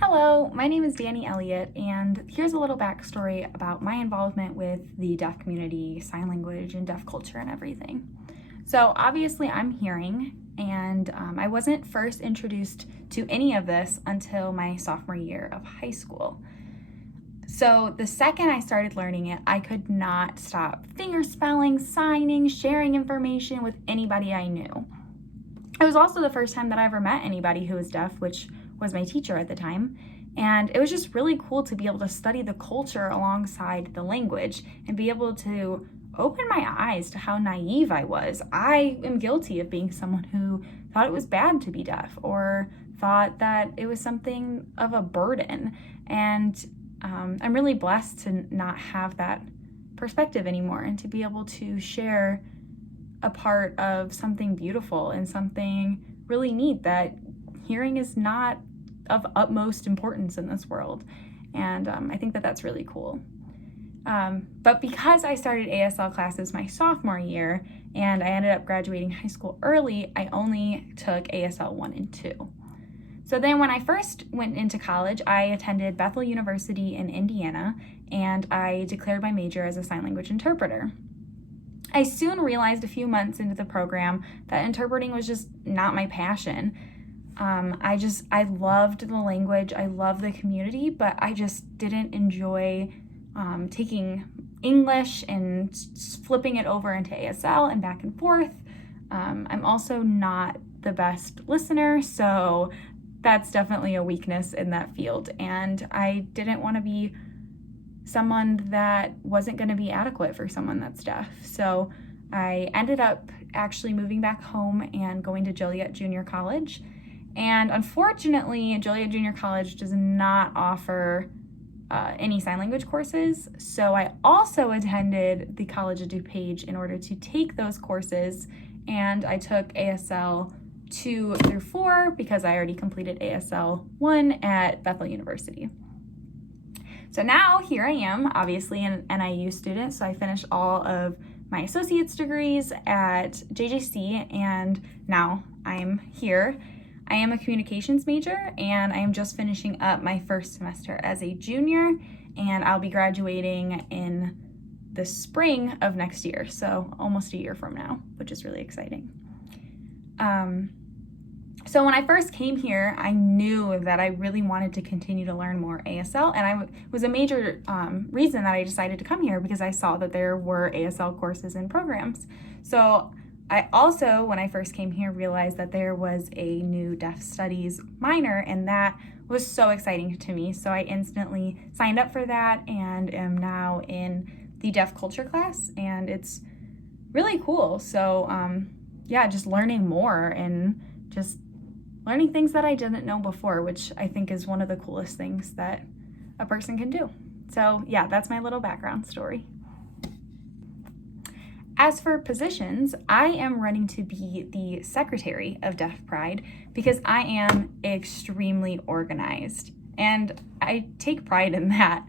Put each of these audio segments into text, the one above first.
Hello, my name is Dani Elliott, and here's a little backstory about my involvement with the deaf community, sign language, and deaf culture and everything. So obviously I'm hearing, and I wasn't first introduced to any of this until my sophomore year of high school. So the second I started learning it, I could not stop fingerspelling, signing, sharing information with anybody I knew. It was also the first time that I ever met anybody who was deaf, which was my teacher at the time. And it was just really cool to be able to study the culture alongside the language and be able to open my eyes to how naive I was. I am guilty of being someone who thought it was bad to be deaf or thought that it was something of a burden. And I'm really blessed to not have that perspective anymore and to be able to share a part of something beautiful and something really neat, that hearing is not of utmost importance in this world. And I think that that's really cool. But because I started ASL classes my sophomore year and I ended up graduating high school early, I only took ASL 1 and 2. So then when I first went into college, I attended Bethel University in Indiana, and I declared my major as a sign language interpreter. I soon realized a few months into the program that interpreting was just not my passion. I loved the language, I loved the community, but I just didn't enjoy taking English and flipping it over into ASL and back and forth. I'm also not the best listener, so that's definitely a weakness in that field. And I didn't want to be someone that wasn't going to be adequate for someone that's deaf. So I ended up actually moving back home and going to Elliott Junior College. And unfortunately, Elliott Junior College does not offer any sign language courses. So I also attended the College of DuPage in order to take those courses. And I took ASL 2 through 4 because I already completed ASL 1 at Bethel University. So now here I am, obviously an NIU student. So I finished all of my associate's degrees at JJC, and now I'm here. I am a communications major, and I am just finishing up my first semester as a junior, and I'll be graduating in the spring of next year, so almost a year from now, which is really exciting. So when I first came here, I knew that I really wanted to continue to learn more ASL, and was a major reason that I decided to come here, because I saw that there were ASL courses and programs. So I also, when I first came here, realized that there was a new deaf studies minor, and that was so exciting to me. So I instantly signed up for that and am now in the deaf culture class, and it's really cool. So yeah, just learning more and just learning things that I didn't know before, which I think is one of the coolest things that a person can do. So yeah, that's my little background story. As for positions, I am running to be the secretary of Deaf Pride because I am extremely organized, and I take pride in that.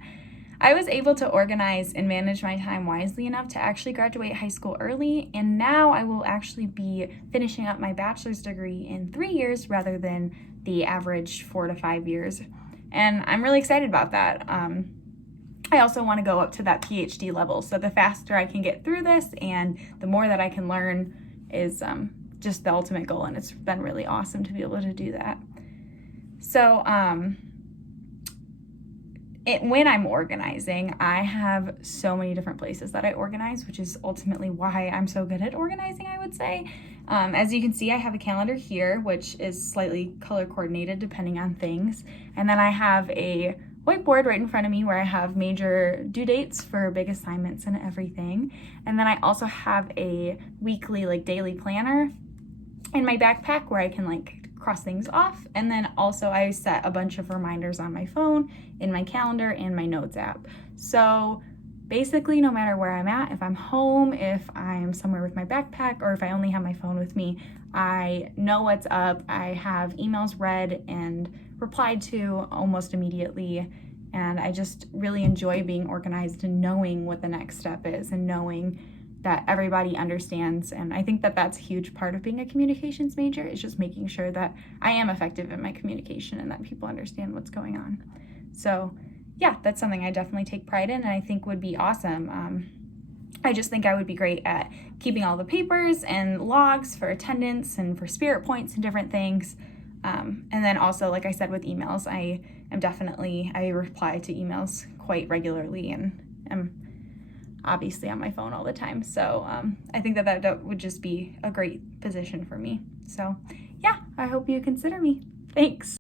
I was able to organize and manage my time wisely enough to actually graduate high school early, and now I will actually be finishing up my bachelor's degree in 3 years rather than the average 4 to 5 years. And I'm really excited about that. I also want to go up to that PhD level, so the faster I can get through this and the more that I can learn is just the ultimate goal, and it's been really awesome to be able to do that. So when I'm organizing, I have so many different places that I organize, which is ultimately why I'm so good at organizing, I would say. As you can see, I have a calendar here, which is slightly color coordinated depending on things. And then I have a whiteboard right in front of me where I have major due dates for big assignments and everything. And then I also have a weekly, daily planner in my backpack where I can cross things off. And then also I set a bunch of reminders on my phone, in my calendar, and my notes app. So basically, no matter where I'm at, if I'm home, if I'm somewhere with my backpack, or if I only have my phone with me, I know what's up. I have emails read and replied to almost immediately. And I just really enjoy being organized and knowing what the next step is and knowing that everybody understands. And I think that that's a huge part of being a communications major, is just making sure that I am effective in my communication and that people understand what's going on. So yeah, that's something I definitely take pride in and I think would be awesome. I just think I would be great at keeping all the papers and logs for attendance and for spirit points and different things. And then also, like I said, with emails, I reply to emails quite regularly and am obviously on my phone all the time. So I think that would just be a great position for me. So yeah, I hope you consider me. Thanks.